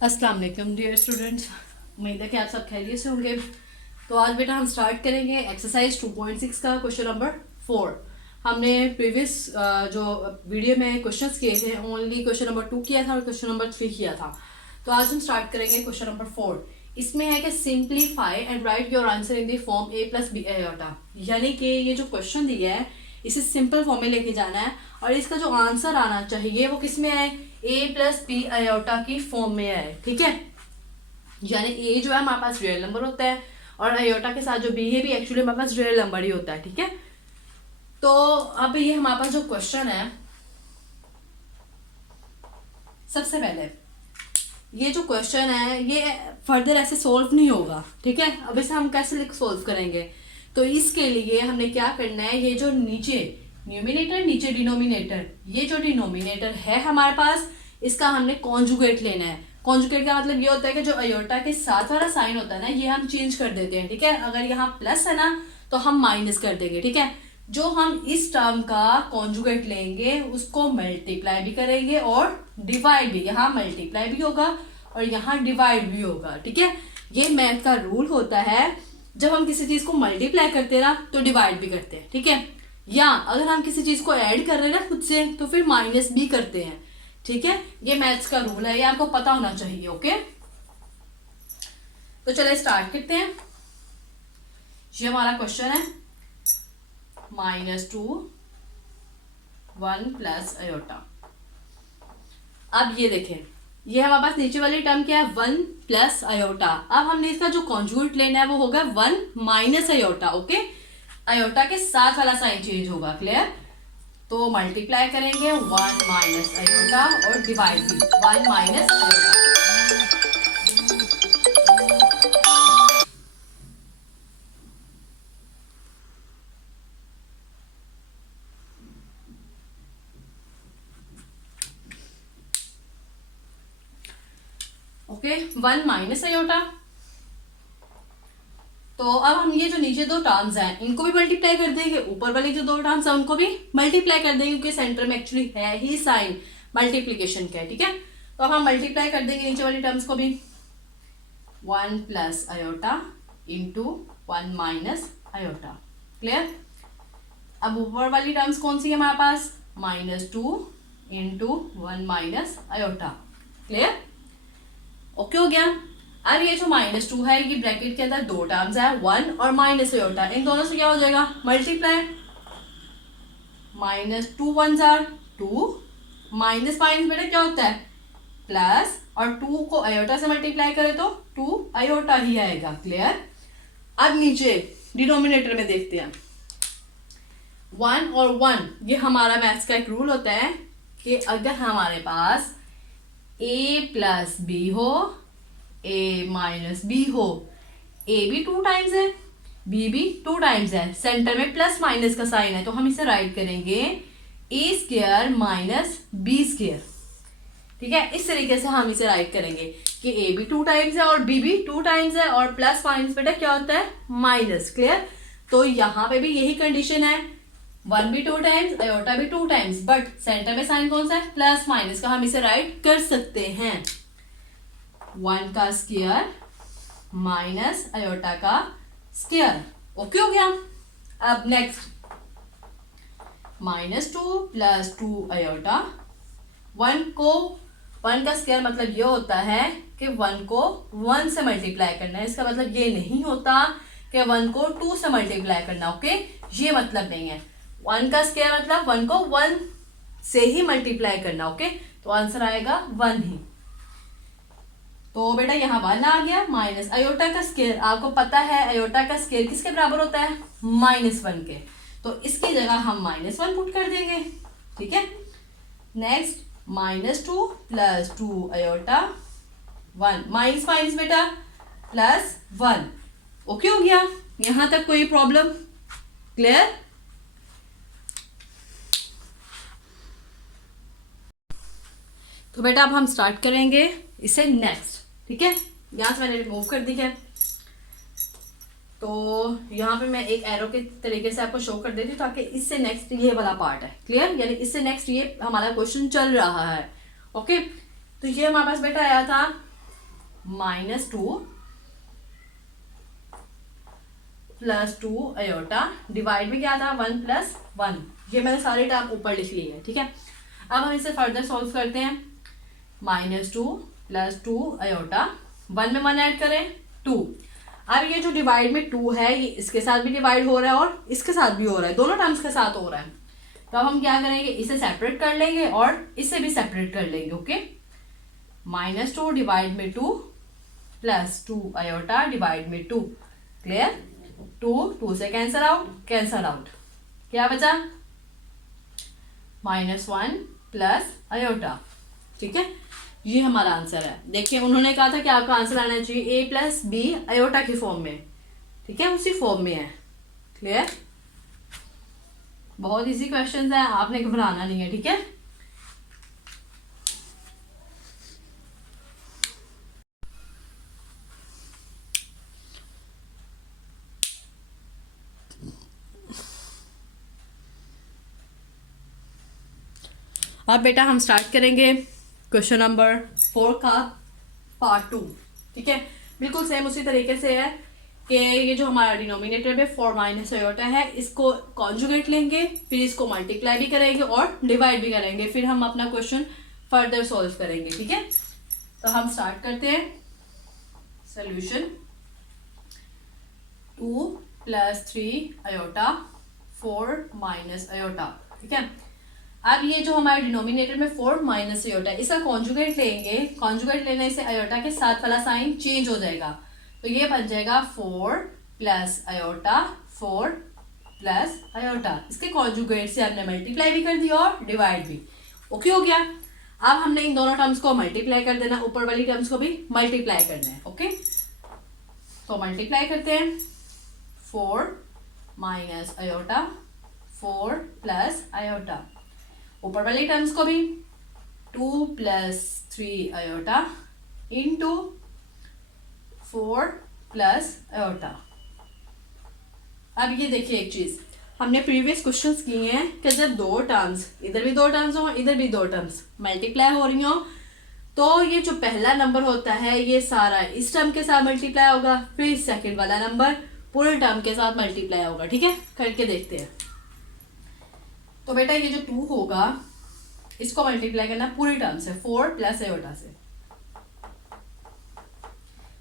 अस्सलाम वालेकुम dear students, उम्मीद है कि आप सब खैरियत से होंगे। तो आज बेटा हम स्टार्ट करेंगे एक्सरसाइज 2.6 का क्वेश्चन नंबर 4। हमने प्रीवियस जो वीडियो में क्वेश्चंस किए थे ओनली क्वेश्चन नंबर 2 किया था और क्वेश्चन नंबर 3 किया था। तो आज हम स्टार्ट करेंगे क्वेश्चन नंबर 4। इसमें है कि simplify and write your answer in the form a plus B iota, यानी कि ये जो क्वेश्चन दिया है इसे सिंपल फॉर्म में लेके जाना है और इसका जो आंसर आना चाहिए वो किस में है, a प्लस बी आयोटा की फॉर्म में है। ठीक है, यानी a जो है हमारे पास रियल नंबर होता है और आयोटा के साथ जो b है भी एक्चुअली हमारे पास रियल नंबर ही होता है। ठीक है, तो अब ये हमारे पास जो क्वेश्चन है, सबसे पहले ये जो क्वेश्चन है ये फर्दर ऐसे सोल्व नहीं होगा। ठीक है, अब इसे हम कैसे सोल्व करेंगे, तो इसके लिए हमने क्या करना है, ये जो नीचे न्यूमिनेटर नीचे डिनोमिनेटर, ये जो डिनोमिनेटर है हमारे पास इसका हमने कॉन्जुगेट लेना है। कॉन्जुगेट का मतलब ये होता है कि जो अयोटा के साथ वाला साइन होता है ना ये हम चेंज कर देते हैं। ठीक है, अगर यहाँ प्लस है ना तो हम माइनस कर देंगे। ठीक है, जो हम इस टर्म का कॉन्जुगेट लेंगे उसको मल्टीप्लाई भी करेंगे और डिवाइड भी, यहाँ मल्टीप्लाई भी होगा और यहाँ डिवाइड भी होगा। ठीक है, ये मैथ का रूल होता है, जब हम किसी चीज को मल्टीप्लाई करते हैं ना तो डिवाइड भी करते हैं। ठीक है, या अगर हम किसी चीज को ऐड कर रहे हैं ना खुद से तो फिर माइनस भी करते हैं। ठीक है, ये मैथ्स का रूल है, ये आपको पता होना चाहिए। ओके, तो चलिए स्टार्ट करते हैं। ये हमारा क्वेश्चन है -2 1 प्लस आयोटा। अब ये देखें, ये हमारे पास नीचे वाली टर्म क्या है, 1 प्लस आयोटा। अब हमने इसका जो कॉन्जुगेट लेना है वो होगा 1 माइनस आयोटा। ओके, आयोटा के साथ वाला साइन चेंज होगा। क्लियर, तो मल्टीप्लाई करेंगे 1 माइनस आयोटा और डिवाइड भी 1 minus iota. Okay, 1 minus iota. तो अब हम ये जो नीचे दो टर्म्स हैं इनको भी मल्टीप्लाई कर देंगे, ऊपर वाली जो दो टर्म्स हैं उनको भी मल्टीप्लाई कर देंगे क्योंकि सेंटर में एक्चुअली है ही साइन मल्टीप्लीकेशन का। ठीक है, तो अब हम मल्टीप्लाई कर देंगे नीचे वाली टर्म्स को भी, 1 plus iota into 1 minus iota. Clear, अब ऊपर वाली टर्म्स कौन सी है हमारे पास, -2 into 1 minus iota. Clear, okay हो गया। अब ये जो -2 है ये ब्रैकेट के अंदर दो टर्म्स है, 1 और माइनस आयोटा, इन दोनों से क्या हो जाएगा मल्टीप्लाई, -2 1 जार 2, माइनस माइनस बेटा क्या होता है प्लस, और 2 को आयोटा से मल्टीप्लाई करें तो 2 आयोटा ही आएगा। क्लियर, अब नीचे डिनोमिनेटर में देखते हैं, 1 और 1, ये हमारा मैथ्स का एक रूल होता है कि अगर हमारे पास a प्लस बी हो, a माइनस बी हो, a भी 2 टाइम्स है b भी 2 टाइम्स है, सेंटर में प्लस माइनस का साइन है, तो हम इसे राइट करेंगे a square minus B square. ठीक है, इस तरीके से हम इसे राइट करेंगे कि a भी 2 टाइम्स है और b भी 2 टाइम्स है और प्लस माइनस बेटा क्या होता है माइनस। क्लियर, तो यहाँ पे भी यही कंडीशन है, 1 भी 2 टाइम्स आयोटा भी 2 टाइम्स, बट सेंटर में साइन कौन सा है प्लस माइनस का, हम इसे राइट कर सकते हैं 1 का स्क्वायर माइनस आयोटा का स्क्वायर। ओके हो गया। अब नेक्स्ट -2 प्लस 2 आयोटा, 1 का स्क्वायर मतलब ये होता है कि 1 को 1 से मल्टीप्लाई करना है, इसका मतलब ये नहीं होता कि 1 को 2 से मल्टीप्लाई करना। ओके, ये मतलब नहीं है, 1 का स्क्वायर मतलब 1 को 1 से ही मल्टीप्लाई करना। ओके, तो आंसर आएगा 1 ही। तो बेटा यहाँ 1 आ गया, माइनस आयोटा का स्क्वायर, आपको पता है आयोटा का स्क्वायर किसके बराबर होता है -1 के, तो इसकी जगह हम -1 पुट कर देंगे। ठीक है, next -2 plus 2 iota 1 minus minus बेटा प्लस 1। ओके हो गया, यहां तक कोई प्रॉब्लम? क्लियर, तो बेटा अब हम स्टार्ट करेंगे इसे नेक्स्ट। ठीक है, यहाँ से मैंने रिमूव कर दी है, तो यहाँ पे मैं एक एरो के तरीके से आपको शो कर देती हूँ ताकि इससे नेक्स्ट ये वाला पार्ट है। क्लियर, यानी इससे नेक्स्ट ये हमारा क्वेश्चन चल रहा है। ओके, तो ये हमारे पास बेटा आया था -2 + 2 आयोटा डिवाइड में क्या था 1 + 1। ये मैंने सारे टर्म ऊपर लिख लिए हैं, ठीक है। अब हम इसे फर्दर सॉल्व करते हैं। -2 + 2 आयोटा, 1 में 1 ऐड करें 2। अब ये जो डिवाइड में 2 है ये इसके साथ भी डिवाइड हो रहा है और इसके साथ भी हो रहा है, दोनों टर्म्स के साथ हो रहा है। तो अब हम क्या करेंगे, इसे सेपरेट कर लेंगे और इसे भी सेपरेट कर लेंगे। ओके, -2 डिवाइड में 2 + 2 आयोटा डिवाइड में 2। क्लियर? 2 से कैंसल आउट, क्या बचा -1 + आयोटा। ठीक है, ये हमारा आंसर है। देखिए उन्होंने कहा था कि आपका आंसर आना चाहिए a + b आयोटा की फॉर्म में, ठीक है, उसी फॉर्म में है। क्लियर? बहुत इजी क्वेश्चंस है, आपने घबराना नहीं है, ठीक है। अब बेटा हम स्टार्ट करेंगे क्वेश्चन नंबर 4 का पार्ट 2। ठीक है, बिल्कुल सेम उसी तरीके से है कि ये जो हमारा डिनोमिनेटर में 4 माइनस आयोटा है, इसको कॉन्जुगेट लेंगे, फिर इसको मल्टीप्लाई भी करेंगे और डिवाइड भी करेंगे, फिर हम अपना क्वेश्चन फर्दर सॉल्व करेंगे। ठीक है, तो हम स्टार्ट करते हैं। Solution 2 + 3 iota 4 minus iota. ठीक है, अब ये जो हमारे डिनोमिनेटर में 4 माइनस आयोटा, इसका कॉन्जुगेट लेंगे। कॉन्जुगेट लेने से आयोटा के साथ वाला साइन चेंज हो जाएगा, तो ये बन जाएगा 4 + आयोटा 4 + आयोटा। इसके कॉन्जुगेट से हमने मल्टीप्लाई भी कर दिया और डिवाइड भी। ओके हो गया। अब हमने इन दोनों टर्म्स को मल्टीप्लाई कर देना, ऊपर वाली टर्म्स को भी मल्टीप्लाई करना है। ओके, तो मल्टीप्लाई करते हैं। 4 माइनस आयोटा 4 + आयोटा, ऊपर वाली टर्म्स को भी 2 + 3 आयोटा इंटू 4 + आयोटा। अब ये देखिए एक चीज हमने प्रीवियस क्वेश्चंस किए हैं कि जब दो टर्म्स, इधर भी दो टर्म्स हो इधर भी दो टर्म्स मल्टीप्लाई हो रही हो, तो ये जो पहला नंबर होता है ये सारा इस टर्म के साथ मल्टीप्लाई होगा, फिर सेकंड वाला नंबर पूरे टर्म के साथ मल्टीप्लाई होगा। ठीक है, करके देखते हैं। तो बेटा ये जो 2 होगा इसको मल्टीप्लाई करना पूरी टर्म से, 4 + आयोटा से।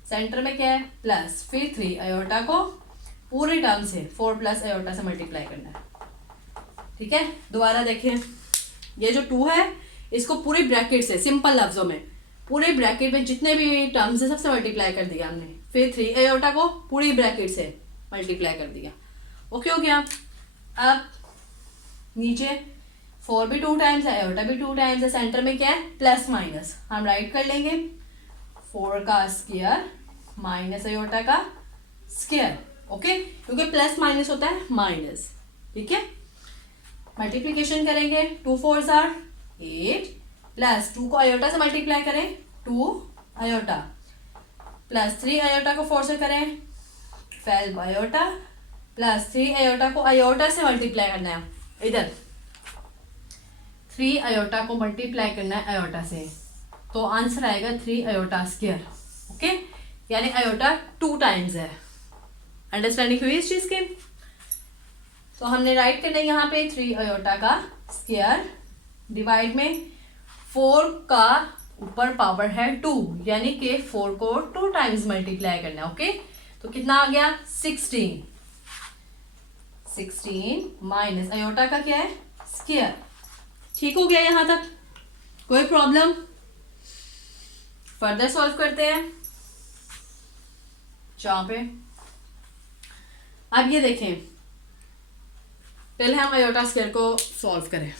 सेंटर में क्या है प्लस, फिर 3 आयोटा को पूरी टर्म से 4 + आयोटा से मल्टीप्लाई करना है। ठीक है, दोबारा देखें, ये जो 2 है इसको पूरी ब्रैकेट से, सिंपल लफ्जों में पूरे ब्रैकेट में जितने भी टर्म्स है सबसे मल्टीप्लाई कर दिया हमने, फिर 3 आयोटा को पूरी ब्रैकेट से मल्टीप्लाई कर दिया। ओके हो गया। अब नीचे 4 भी 2 टाइम्स है, आयोटा भी 2 टाइम्स है, सेंटर में क्या है प्लस माइनस, हम राइट कर लेंगे 4 का स्क्वायर माइनस आयोटा का स्क्वायर। ओके, क्योंकि प्लस माइनस होता है माइनस। ठीक है, मल्टीप्लीकेशन करेंगे, 2 4s are 8 प्लस 2 को आयोटा से मल्टीप्लाई करें 2 आयोटा प्लस 3 आयोटा को 4 से करें 12 आयोटा प्लस 3 आयोटा को आयोटा से मल्टीप्लाई करना है, इधर 3 आयोटा को मल्टीप्लाई करना है आयोटा से, तो आंसर आएगा 3 आयोटा स्क्वायर। ओके, यानी आयोटा 2 टाइम्स है। अंडरस्टैंडिंग हुई इस चीज की? तो हमने राइट करना है यहाँ पे 3 आयोटा का स्क्वायर डिवाइड में 4 का ऊपर पावर है 2, यानी कि 4 को 2 टाइम्स मल्टीप्लाई करना है। ओके, तो कितना आ गया 16 माइनस आयोटा का क्या है स्क्वायर। ठीक हो गया यहां तक, कोई प्रॉब्लम? फर्दर सॉल्व करते हैं जहां पे। अब ये देखें, पहले हम आयोटा स्क्वायर को सॉल्व करें।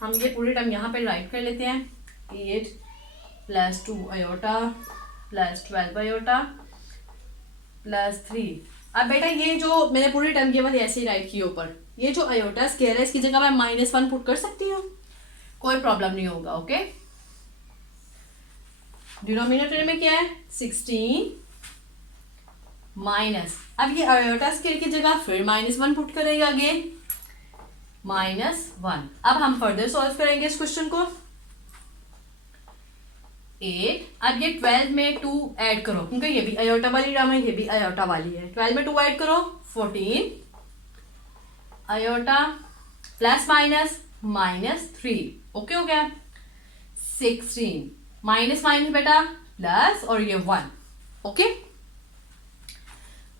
हम ये पूरी टर्म यहाँ पे राइट कर लेते हैं, 8 + 2 आयोटा प्लस 12 आयोटा प्लस 3। अब बेटा ये जो मैंने पूरी टर्म की वाली ऐसे ही राइट की ऊपर, ये जो आयोटा स्क्वायर है इसकी जगह मैं -1 पुट कर सकती हूँ, कोई प्रॉब्लम नहीं होगा। ओके, डिनोमिनेटर में क्या है 16 माइनस, अब ये आयोटा स्क्वायर की जगह फिर -1 पुट करेंगे, अगेन -1। अब हम फर्दर सॉल्व करेंगे इस क्वेश्चन को। 8। अब ये 12 में 2 ऐड करो, क्योंकि ये भी आयोटा वाली टर्म है, ये भी आयोटा वाली है। 12 में 2 ऐड करो, 14 आयोटा प्लस माइनस -3। ओके हो गया। 16 माइनस माइनस बेटा प्लस और ये 1। ओके।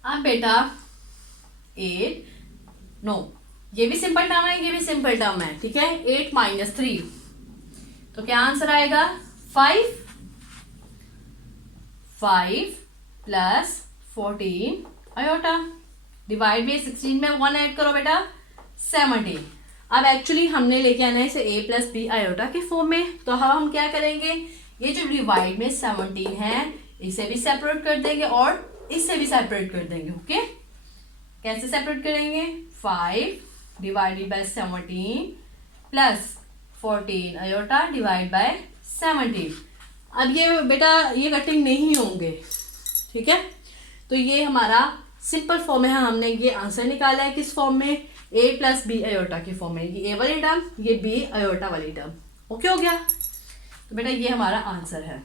अब बेटा 8 नो, ये भी सिंपल टर्म है, ये भी सिंपल टर्म है, ठीक है। 8 - 3 तो क्या आंसर आएगा 5 प्लस 14 आयोटा डिवाइड में 16 में 1 ऐड करो बेटा 17। अब एक्चुअली हमने लेके आना है इसे a प्लस बी आयोटा के फॉर्म में, तो हम क्या करेंगे, ये जो डिवाइड में 17 है इसे भी सेपरेट कर देंगे और इससे भी सेपरेट कर देंगे। ओके, कैसे सेपरेट करेंगे, 5 divided by 17 plus 14 iota divide by 17। अब ये बेटा ये कटिंग नहीं होंगे, ठीक है। तो ये हमारा सिंपल फॉर्म है, हमने ये आंसर निकाला है किस फॉर्म में, a प्लस बी आयोटा के फॉर्म में। ये a वाली टर्म, ये b आयोटा वाली टर्म। ओके हो गया। तो बेटा ये हमारा आंसर है।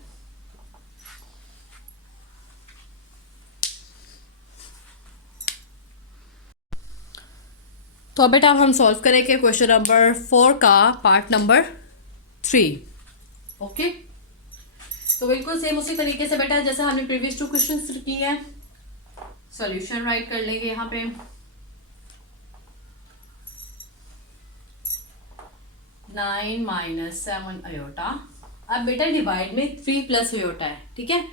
तो अब बेटा हम सॉल्व करेंगे क्वेश्चन नंबर 4 का पार्ट नंबर 3। ओके, तो बिल्कुल सेम उसी तरीके से बेटा जैसे हमने प्रीवियस 2 क्वेश्चंस किए हैं, सॉल्यूशन राइट कर लेंगे यहाँ पे। 9 - 7 आयोटा। अब बेटा डिवाइड में 3 प्लस आयोटा है, ठीक है।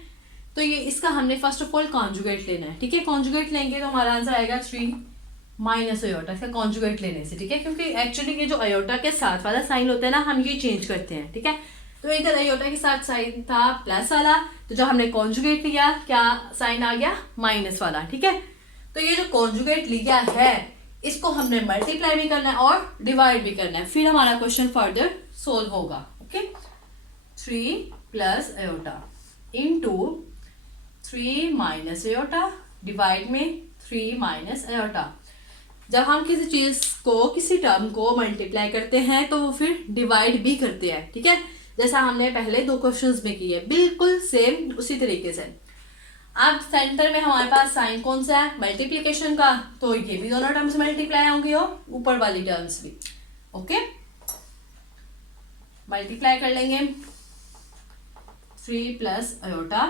तो ये इसका हमने फर्स्ट ऑफ ऑल कॉन्जुगेट लेना है, ठीक है। कॉन्जुगेट लेंगे तो हमारा आंसर आएगा 3 माइनस आयोटा, इसका कॉन्जुगेट लेने से, ठीक है। क्योंकि एक्चुअली ये जो आयोटा के साथ वाला साइन होता है ना, हम ये चेंज करते हैं, ठीक है। तो इधर आयोटा के साथ साइन था प्लस वाला, तो जब हमने कॉन्जुगेट लिया क्या साइन आ गया माइनस वाला, ठीक है। तो ये जो कॉन्जुगेट लिया है इसको हमने मल्टीप्लाई भी करना है और डिवाइड भी करना है, फिर हमारा क्वेश्चन फर्दर सोल्व होगा। Okay, 3 plus iota into 3 minus iota divide में 3 माइनस आयोटा। जब हम किसी चीज को, किसी टर्म को मल्टीप्लाई करते हैं तो वो फिर डिवाइड भी करते हैं, ठीक है। जैसा हमने पहले 2 क्वेश्चंस में किए, बिल्कुल सेम उसी तरीके से। अब सेंटर में हमारे पास साइन कौन सा है, मल्टीप्लिकेशन का, तो ये भी दोनों टर्म्स मल्टीप्लाई होंगी और ऊपर वाली टर्म्स भी। ओके, मल्टीप्लाई कर लेंगे 3 plus iota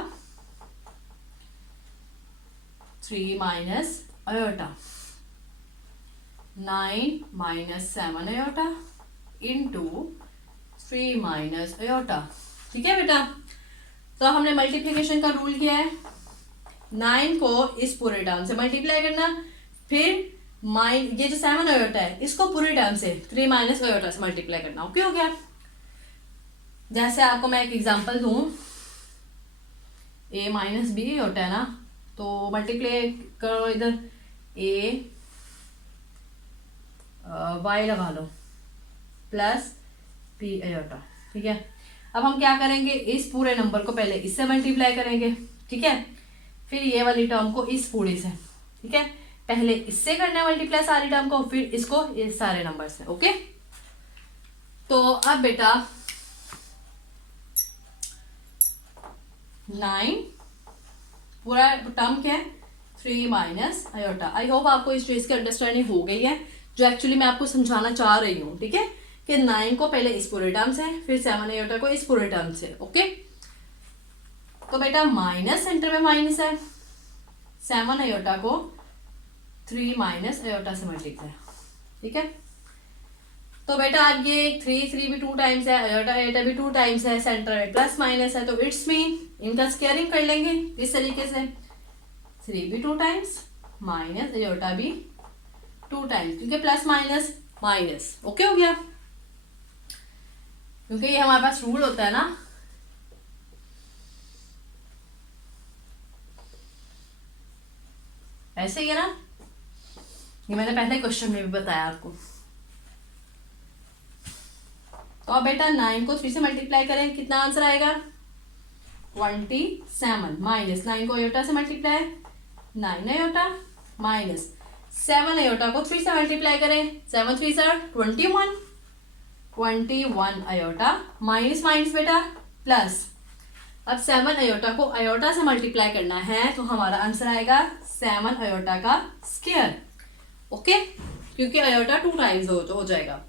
3 minus iota 9 - 7 iota into 3 minus iota, ठीक है बेटा। तो हमने मल्टीप्लिकेशन का रूल किया है, 9 को इस पूरे टर्म से मल्टीप्लाई करना, फिर ये जो 7 आयोटा है इसको पूरे टर्म से 3 माइनस आयोटा से मल्टीप्लाई करना। ओके हो गया। जैसे आपको मैं एक एग्जांपल दूं, a माइनस बी आयोटा है ना, तो मल्टीप्लाई करो इधर a y लगा लो प्लस p आयोटा, ठीक है। अब हम क्या करेंगे, इस पूरे नंबर को पहले इससे मल्टीप्लाई करेंगे, ठीक है। फिर ये वाली टर्म को इस पूरे से, ठीक है। पहले इससे करना है मल्टीप्लाई सारी टर्म को, फिर इसको इस सारे नंबर से। ओके, तो अब बेटा 9 पूरा टर्म क्या है 3 माइनस आयोटा। आई होप आपको इस चीज की अंडरस्टैंडिंग हो गई है, जो एक्चुअली मैं आपको समझाना चाह रही हूँ, ठीक है। कि 9 को पहले इस पूरे टर्म से, फिर 7 आयोटा को इस पूरे टर्म से। ओके, तो बेटा माइनस, सेंटर में माइनस है, 7 आयोटा को 3 माइनस आयोटा से मल्टीप्लाई, ठीक है। तो बेटा अब ये 3 भी 2 टाइम्स है, आयोटा आयोटा भी 2 टाइम्स है, सेंटर में प्लस माइनस है, तो इट्स मीन इनका स्क्वायरिंग कर लेंगे इस तरीके से, 3 भी 2 टाइम्स माइनस आयोटा भी 2 टाइम्स, क्योंकि प्लस माइनस माइनस। ओके हो गया, क्योंकि ये हमारे पास रूल होता है ना। ऐसे ही है ना, ये मैंने पहले क्वेश्चन में भी बताया आपको। तो अब बेटा 9 को 3 से मल्टीप्लाई करें, कितना आंसर आएगा 27 माइनस 9 को आयोटा से मल्टीप्लाई 9 आयोटा माइनस 7 आयोटा को 3 से मल्टीप्लाई करें, 7 3 21 आयोटा माइनस माइनस बेटा प्लस अब 7 अयोटा को अयोटा से मल्टीप्लाई करना है तो हमारा आंसर आएगा 7 अयोटा का स्क्वायर। ओके, क्योंकि अयोटा 2 टाइम्स हो जाएगा।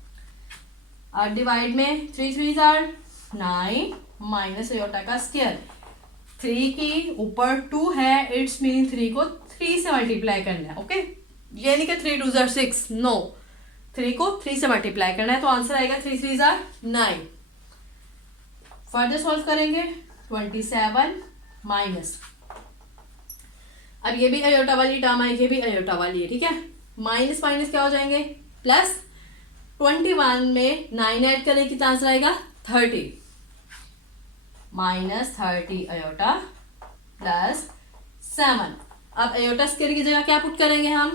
और डिवाइड में 3 3 आर 9 माइनस अयोटा का स्क्वायर। 3 की ऊपर 2 है, इट्स मीन 3 को 3 से मल्टीप्लाई करना है। ओके, ये नहीं कि 3 2 6, नो, 3 को 3 से मल्टीप्लाई करना है तो आंसर आएगा 3 3 9। फर्दर सॉल्व करेंगे 27 माइनस, अब ये भी अयोटा वाली टर्म है, ये भी अयोटा वाली है, ठीक है। माइनस माइनस क्या हो जाएंगे, प्लस। 21 में 9 ऐड करें कितना आंसर आएगा 30, माइनस 30 अयोटा प्लस 7। अब अयोटा स्क्वायर की जगह क्या पुट करेंगे हम,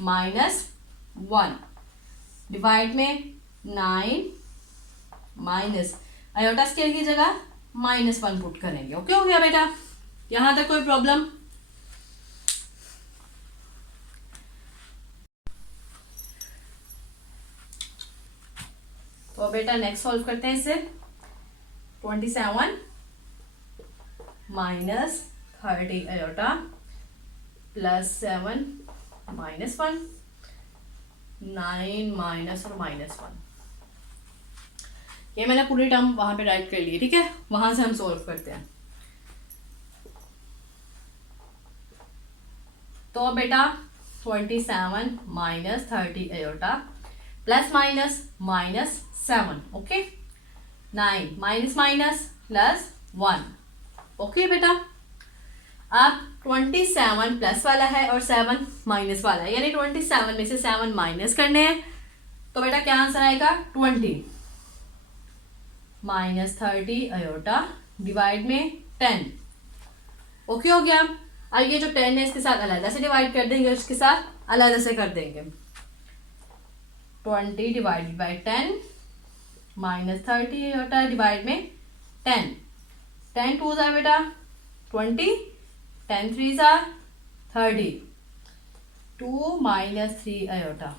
-1 डिवाइड में 9 माइनस अयोटा स्क्वायर की जगह -1 पुट करेंगे। ओके, हो गया बेटा, यहां तक कोई प्रॉब्लम? तो बेटा नेक्स्ट सॉल्व करते हैं इसे। 27 माइनस 30 अयोटा प्लस 7 -1, 9 माइनस और -1। ये मैंने पूरी टर्म वहां पे राइट कर ली, ठीक है। वहां से हम सॉल्व करते हैं। तो बेटा 27 minus 30 iota plus minus -7, okay. 9 minus minus plus 1, okay बेटा। अब 27 प्लस वाला है और 7 माइनस वाला है, यानी 27 में से 7 माइनस करने हैं तो बेटा क्या आंसर आएगा 20 माइनस 30 अयोटा डिवाइड में 10। ओके हो गया। अब ये जो 10 है इसके साथ अलग से डिवाइड कर देंगे, उसके साथ अलग से कर देंगे। 20 divided by 10 minus 30 iota divide में 10। 10 2 जा बेटा 20, 10 3 जा 30, 2 माइनस 3 अयोटा।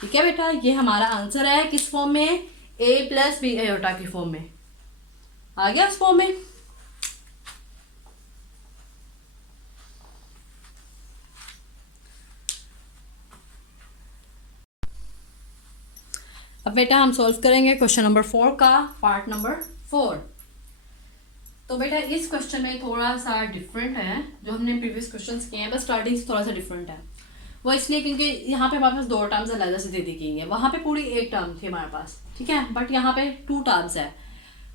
ठीक है बेटा, ये हमारा आंसर है किस फॉर्म में, a प्लस बी अयोटा की फॉर्म में। आ गया उस फॉर्म में। अब बेटा हम सॉल्व करेंगे क्वेश्चन नंबर 4 का पार्ट नंबर 4। तो बेटा इस क्वेश्चन में थोड़ा सा डिफरेंट है, जो हमने प्रीवियस क्वेश्चंस किए हैं, बस स्टार्टिंग से थोड़ा सा डिफरेंट है। वो इसलिए क्योंकि यहाँ पे हमारे पास 2 टर्म्स अलग से दे दी गई हैं, वहाँ पे पूरी 1 टर्म थी हमारे पास, ठीक है, बट यहाँ पे 2 टर्म्स है।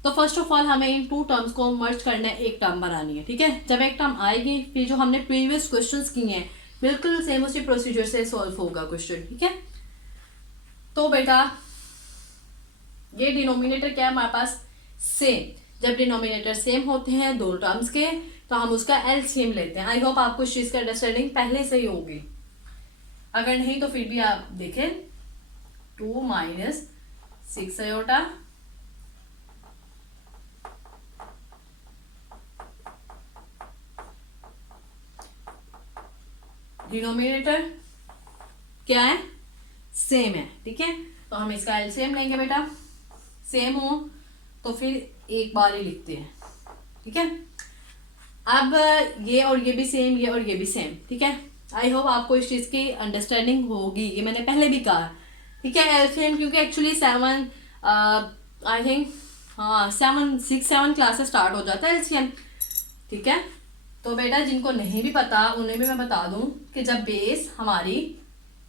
तो फर्स्ट ऑफ ऑल हमें इन 2 टर्म्स को मर्ज करना है, एक टर्म बनानी है, ठीक है। जब एक टर्म आएगी फिर जो हमने प्रीवियस क्वेश्चंस किए हैं बिल्कुल सेम उसी प्रोसीजर से सॉल्व होगा क्वेश्चन, ठीक है। तो बेटा ये डिनोमिनेटर क्या है हमारे पास, सेम। जब डिनोमिनेटर सेम होते हैं 2 टर्म्स के तो हम उसका एलसीएम लेते हैं। आई होप आपको इस चीज का अंडरस्टैंडिंग पहले से ही होगी, अगर नहीं तो फिर भी आप देखें। 2 माइनस 6 अयोटा डिनोमिनेटर क्या है, सेम है, ठीक है। तो हम इसका एलसीएम लेंगे बेटा, सेम हो तो फिर एक बार ही लिखते हैं, ठीक है। अब ये और ये भी सेम, ये और ये भी सेम, ठीक है। आई होप आपको इस चीज़ की अंडरस्टैंडिंग होगी, ये मैंने पहले भी कहा, ठीक है। एलसीएम क्योंकि एक्चुअली 7 आई थिंक 6-7 क्लास से स्टार्ट हो जाता है एलसीएम, ठीक है। तो बेटा जिनको नहीं भी पता उन्हें भी मैं बता दूं कि जब बेस हमारी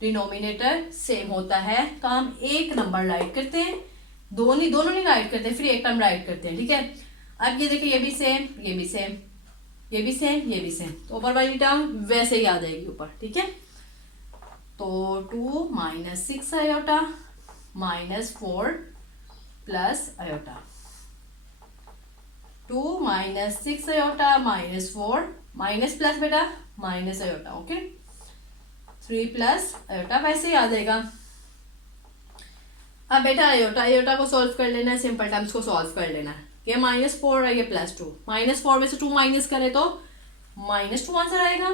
डिनोमिनेटर सेम होता है तो हम एक नंबर राइट करते हैं, दोनों नहीं राइट करते, फिर एक टर्म राइट करते हैं, ठीक है। अब ये देखिए, ये भी सेम, ये भी सेम, ये भी सेम, ये भी सेम, तो ऊपर वाली टर्म वैसे ही आ जाएगी ऊपर, ठीक है। तो 2 minus 6 iota minus 4 plus iota, 2 minus 6 iota minus 4 minus plus बेटा minus iota, okay. 3 plus iota वैसे ही आ जाएगा। अब बेटा अयोटा को सॉल्व कर लेना है, सिंपल टर्म्स को सॉल्व कर लेना है। ये -4 है, ये +2, -4 में से 2 माइनस करे तो -2 आंसर आएगा।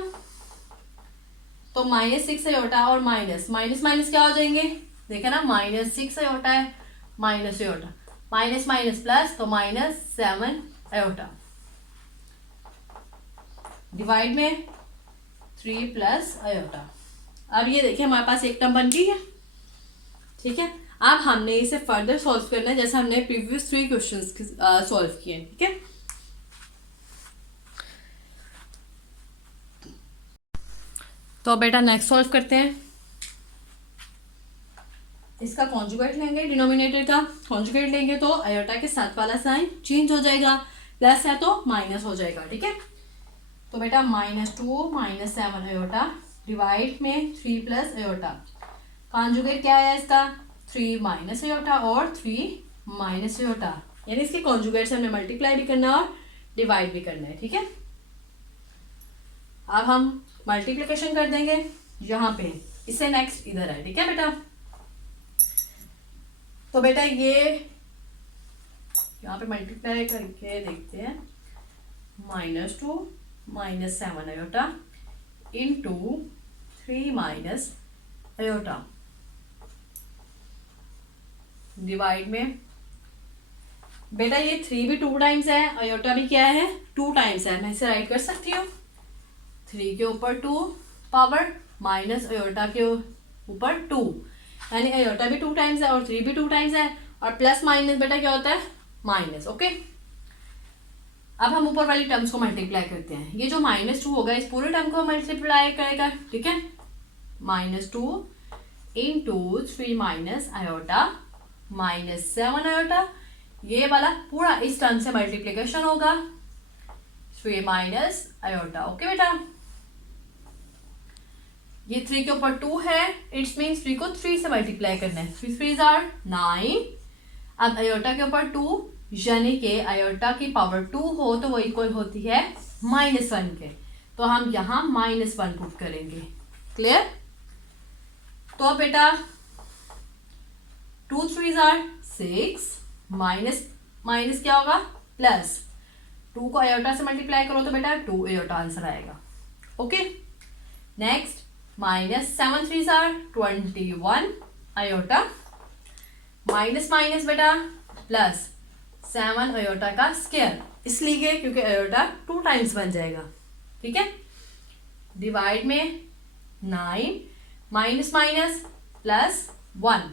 तो -6 अयोटा और माइनस माइनस क्या हो जाएंगे, देखा ना, -6 अयोटा है minus iota, minus minus plus तो -7 अयोटा। डिवाइड में 3 प्लस आयोटा। अब ये देखिए हमारे पास एक टर्म बन गई है, ठीक है। अब हमने इसे फर्दर सॉल्व करना है जैसे हमने प्रीवियस 3 क्वेश्चंस सॉल्व किए, ठीक है। तो बेटा नेक्स्ट सॉल्व करते हैं। इसका कॉन्जुगेट लेंगे, डिनोमिनेटर का कॉन्जुगेट लेंगे तो आयोटा के साथ वाला साइन चेंज हो जाएगा, प्लस है तो माइनस हो जाएगा, ठीक है। तो बेटा -2 -7 आयोटा डिवाइड में 3 प्लस आयोटा। कॉन्जुगेट क्या है इसका? 3 माइनस आयोटा और 3 माइनस आयोटा, यानी इसके कॉन्जुगेट से हमने मल्टीप्लाई भी करना है और डिवाइड भी करना है, ठीक है। अब हम मल्टीप्लिकेशन कर देंगे यहाँ पे, इससे नेक्स्ट इधर है, ठीक है बेटा। तो बेटा ये यहाँ पे मल्टीप्लाई करके देखते हैं, -2 -7 iota into 3 minus iota divide में, बेटा ये 3 भी 2 टाइम्स है, आयोटा भी क्या है 2 टाइम्स है, मैं इसे राइट कर सकती हूँ 3 के ऊपर 2 पावर माइनस आयोटा के ऊपर 2, यानी आयोटा भी 2 टाइम्स है और 3 भी 2 टाइम्स है, और प्लस माइनस बेटा क्या होता है माइनस, ओके। अब हम ऊपर वाली टर्म्स को मल्टीप्लाई करते हैं। ये जो -2 होगा इस पूरे टर्म को मल्टीप्लाई करेगा, ठीक है। -2 इंटू 3 माइनस आयोटा -7 आयोटा, ये वाला पूरा इस टर्म से मल्टीप्लीकेशन होगा 3 माइनस आयोटा, ओके बेटा। ये 3 के ऊपर 2 है, इट्स मीन्स 3 को 3 से मल्टीप्लाई करना है, 3 3s are 9। अब आयोटा के ऊपर 2, यानी कि आयोटा की पावर 2 हो तो वो इक्वल होती है -1 के, तो हम यहाँ -1 पुट करेंगे, क्लियर। तो अब बेटा 2 3s are 6, माइनस माइनस क्या होगा प्लस, 2 को आयोटा से मल्टीप्लाई करो तो बेटा 2 आयोटा आंसर आएगा, okay. Next -7 3s are 21 iota, minus minus बेटा प्लस 7 आयोटा का स्क्वायर, इसलिए क्योंकि आयोटा 2 टाइम्स बन जाएगा, ठीक है। डिवाइड में 9 माइनस माइनस प्लस 1।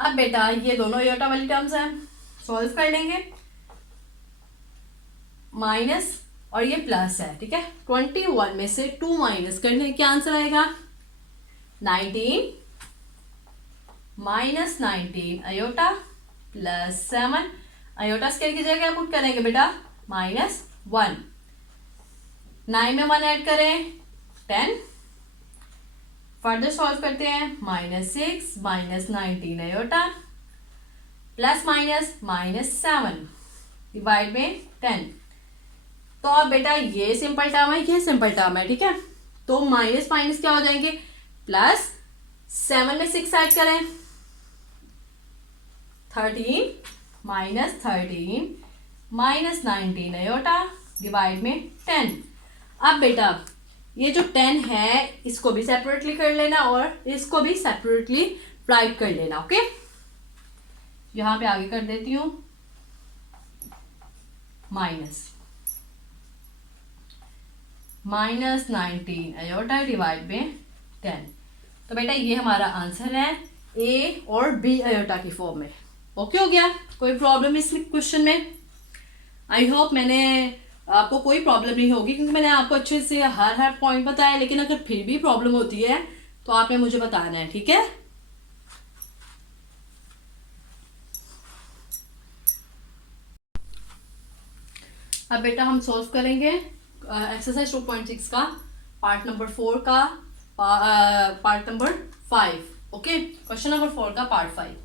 अब बेटा ये दोनों आयोटा वाली टर्म्स हैं, सॉल्व कर लेंगे, माइनस और ये प्लस है, ठीक है। 21 में से 2 माइनस करने क्या आंसर आएगा 19 -19 आयोटा प्लस 7 आयोटा स्क्वायर की जगह पुट करेंगे बेटा -1, 9 में 1 ऐड करें 10, फर्दर सॉल्व करते हैं -6 -19 आयोटा प्लस -7 डिवाइड में 10। तो अब बेटा ये सिंपल टर्म है, ये सिंपल टर्म है, ठीक है। तो माइनस माइनस क्या हो जाएंगे प्लस, 7 में 6 ऐड करें 13 -13 -19 आयोटा डिवाइड में 10। अब बेटा ये जो 10 है इसको भी सेपरेटली कर लेना और इसको भी सेपरेटली राइट कर लेना, ओके। यहां पे आगे कर देती हूं -19 आयोटा डिवाइड में 10। तो बेटा ये हमारा आंसर है ए और बी आयोटा की फॉर्म में, ओके हो गया। कोई प्रॉब्लम इस क्वेश्चन में? आई होप मैंने आपको कोई प्रॉब्लम नहीं होगी, क्योंकि मैंने आपको अच्छे से हर पॉइंट बताया, लेकिन अगर फिर भी प्रॉब्लम होती है तो आपने मुझे बताना है, ठीक है। अब बेटा हम सॉल्व करेंगे एक्सरसाइज 2.6 का पार्ट नंबर 4 का part number 5, okay. Question number 4 का पार्ट 5।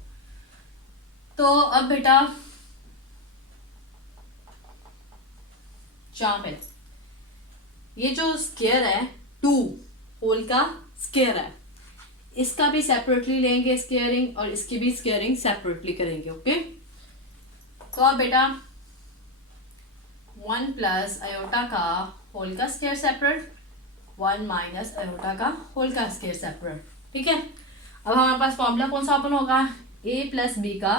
तो अब बेटा जहां पे ये जो स्क्वायर है 2 होल का स्क्वायर है, इसका भी सेपरेटली लेंगे स्क्वायरिंग और इसकी भी स्क्वायरिंग सेपरेटली करेंगे, ओके। तो अब बेटा 1 प्लस आयोटा का होल का स्क्वायर सेपरेट, 1 माइनस आयोटा का होल का स्क्वायर सेपरेट, ठीक है। अब हमारे पास फॉर्मूला कौन सा ओपन होगा, a प्लस बी का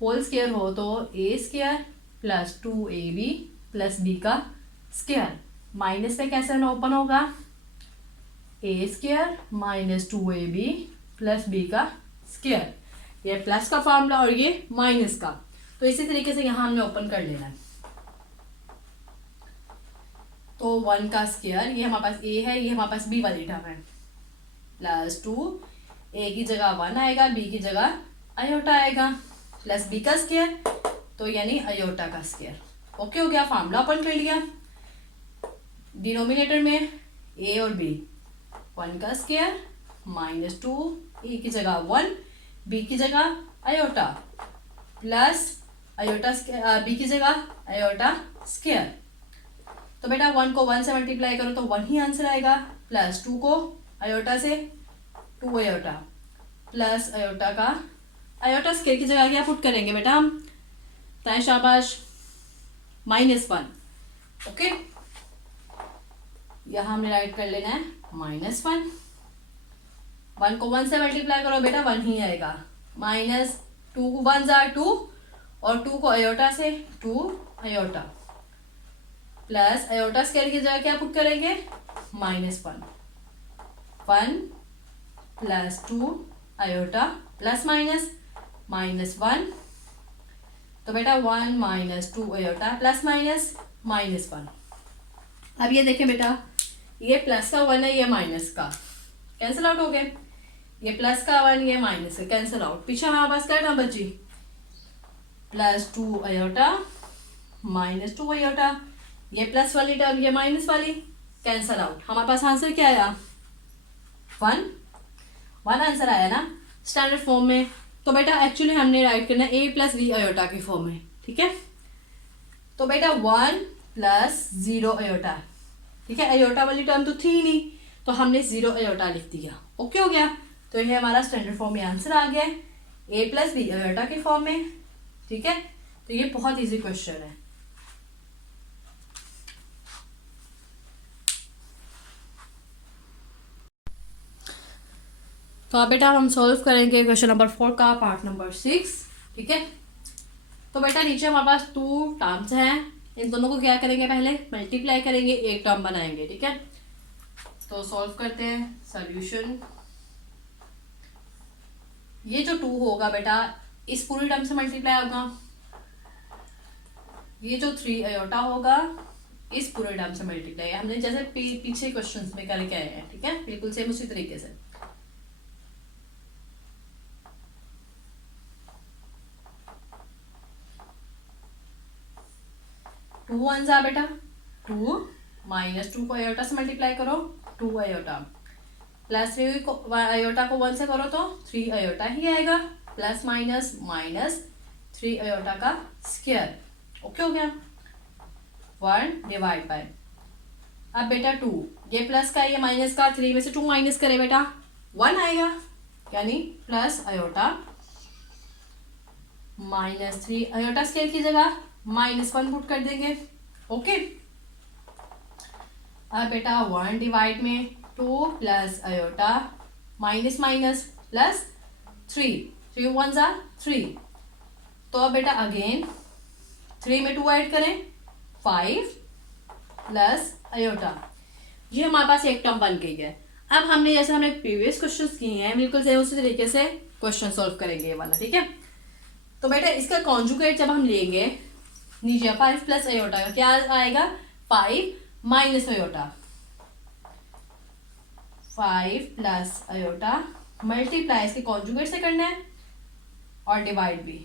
होल स्क्वायर हो तो a square plus 2ab plus b का स्क्वायर, माइनस पे कैसे ओपन होगा, A square minus 2ab plus B का स्क्वायर, ये प्लस का फॉर्मूला और ये माइनस का। तो इसी तरीके से यहाँ हमने ओपन कर लेना है। तो 1 का स्क्वायर, ये हमारे पास ए है, ये हमारे पास बी वाली टर्म है, प्लस 2, ए की जगह 1 आएगा, बी की जगह आयोटा आएगा, प्लस बी का स्क्वायर, तो यानी आयोटा का स्क्वायर। ओके हो गया, फार्मूला ओपन कर लिया। डिनोमिनेटर में ए और बी, 1 का स्क्वायर माइनस 2, ए की जगह 1, बी की जगह आयोटा, प्लस आयोटा बी की जगह आयोटा स्क्वायर। तो बेटा 1 को 1 से मल्टीप्लाई करो तो 1 ही आंसर आएगा, प्लस 2 को आयोटा से 2 आयोटा, प्लस आयोटा का आयोटा स्क्वायर की जगह क्या पुट करेंगे बेटा हम, ताए शाबाश, -1। ओके, यहाँ हमने राइट कर लेना है -1। 1 को 1 से मल्टीप्लाई करो बेटा 1 ही आएगा, -2 1 जार 2 और 2 को आयोटा से 2 आयोटा, प्लस आयोटा स्क्वायर की जगह क्या पुट करेंगे, -1, 1 प्लस 2 आयोटा प्लस माइनस -1, तो बेटा 1 माइनस 2 आयोटा प्लस माइनस -1। अब ये देखें बेटा, ये प्लस का 1 है, ये माइनस का, कैंसिल आउट हो गए, ये प्लस का 1, ये माइनस का, कैंसिल आउट। पीछे हमारे पास क्या टर्म बची, +2 आयोटा -2 आयोटा, ये प्लस वाली टर्म, ये माइनस वाली, कैंसिल आउट। हमारे पास आंसर क्या आया, 1 आंसर आया ना स्टैंडर्ड फॉर्म में। तो बेटा एक्चुअली हमने राइट करना है a + b आयोटा की फॉर्म में, ठीक है। तो बेटा 1 + 0 आयोटा, ठीक है, आयोटा वाली टर्म तो थी ही नहीं, तो हमने 0 आयोटा लिख दिया। ओके हो गया, तो ये हमारा स्टैंडर्ड फॉर्म में आंसर आ गया, a + b आयोटा की फॉर्म में, ठीक है। तो ये बहुत इजी क्वेश्चन है। तो अब बेटा हम सॉल्व करेंगे क्वेश्चन नंबर 4 का पार्ट नंबर 6, ठीक है। तो बेटा नीचे हमारे पास 2 टर्म्स हैं, इन दोनों को क्या करेंगे, पहले मल्टीप्लाई करेंगे, एक टर्म बनाएंगे, ठीक है। तो सॉल्व करते हैं, सॉल्यूशन। ये जो 2 होगा बेटा इस पूरी टर्म से मल्टीप्लाई होगा, ये जो 3 आयोटा होगा इस पूरे टर्म से मल्टीप्लाई, हमने जैसे पीछे क्वेश्चंस में करके आए हैं, ठीक है, बिल्कुल सेम उसी तरीके से। 2 1 जा बेटा 2, -2 को आयोटा से मल्टीप्लाई करो 2 आयोटा, प्लस 3 को आयोटा को 1 से करो तो 3 आयोटा ही आएगा, प्लस माइनस -3 आयोटा का स्क्वायर। ओके हो गया, 1 डिवाइड बाय, अब बेटा 2, ये प्लस का ये माइनस का, 3 में से 2 माइनस करे बेटा 1 आएगा, यानी प्लस आयोटा -3 आयोटा स्क्वायर की जगह -1 पुट कर देंगे। ओके, अब बेटा 1 डिवाइड में 2 plus iota minus minus plus 3 1 ज़ा 3, तो अब बेटा अगेन 3 में 2 ऐड करें 5 प्लस आयोटा, ये हमारे पास एक टर्म बन गई है। अब हमने जैसे हमने प्रीवियस क्वेश्चंस किए हैं बिल्कुल सेम उसी तरीके से क्वेश्चन सॉल्व करेंगे ये वाला, ठीक है। तो बेटा इसका कॉन्जुगेट जब हम लेंगे नीचे 5 प्लस आयोटा का क्या आएगा, 5 minus iota, 5 plus iota multiply इसके कॉन्जुगेट से करना है और डिवाइड भी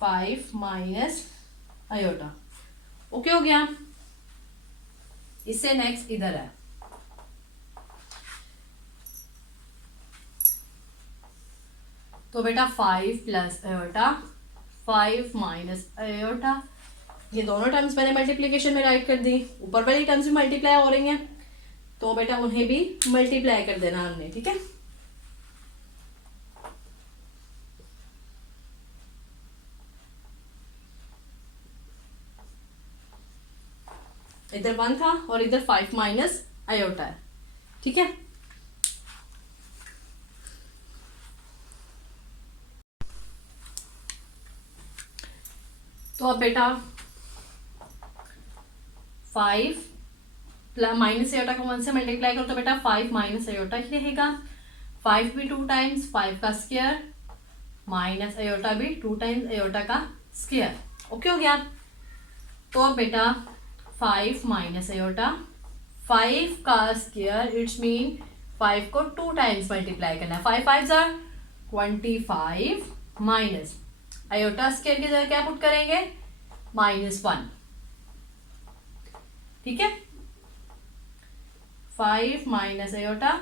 5 माइनस आयोटा। ओके हो गया, इससे नेक्स्ट इधर है, तो बेटा 5 प्लस आयोटा 5 माइनस आयोटा, ये दोनों टर्म्स मैंने मल्टीप्लिकेशन में राइट कर दी, ऊपर वाली टर्म्स भी मल्टीप्लाई हो रही हैं तो बेटा उन्हें भी मल्टीप्लाई कर देना हमने, ठीक है। इधर 1 था और इधर 5 माइनस आयोटा है, ठीक है। तो अब बेटा 5 माइनस एयोटा को 1 से मल्टीप्लाई करो तो बेटा 5 माइनस एयोटा ही रहेगा। 5 भी 2 टाइम्स 5 का स्क्वायर माइनस एयोटा भी 2 टाइम्स एयोटा का स्क्वायर। ओके हो गया। तो अब बेटा 5 माइनस एयोटा 5 का स्क्वायर इट्स मीन 5 को 2 टाइम्स मल्टीप्लाई करना है। 5 5 जार 25 माइनस एयोटा स्क्वायर की जगह क्या पुट करेंगे -1। ठीक है 5 माइनस एयोटा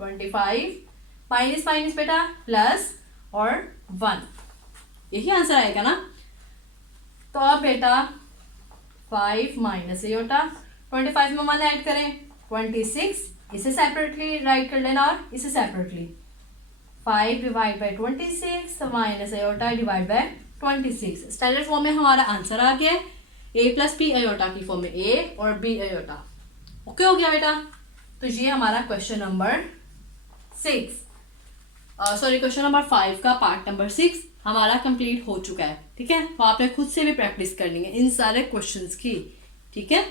25 माइनस माइनस बेटा प्लस और 1 यही आंसर आएगा ना। तो अब बेटा 5 माइनस एयोटा 25 में 1 ऐड करें 26 इसे सेपरेटली राइट कर लेना और इसे separately 5 divide by 26 minus aorta divide by 26 standard form में हमारा आंसर आ गया a प्लस बी एयोटा की फॉर्म में a और b एयोटा। ओके हो गया बेटा। तो ये हमारा क्वेश्चन नंबर 5 का पार्ट नंबर 6 हमारा कंप्लीट हो चुका है। ठीक है तो आपने खुद से भी प्रैक्टिस करनी है इन सारे क्वेश्चंस की। ठीक है।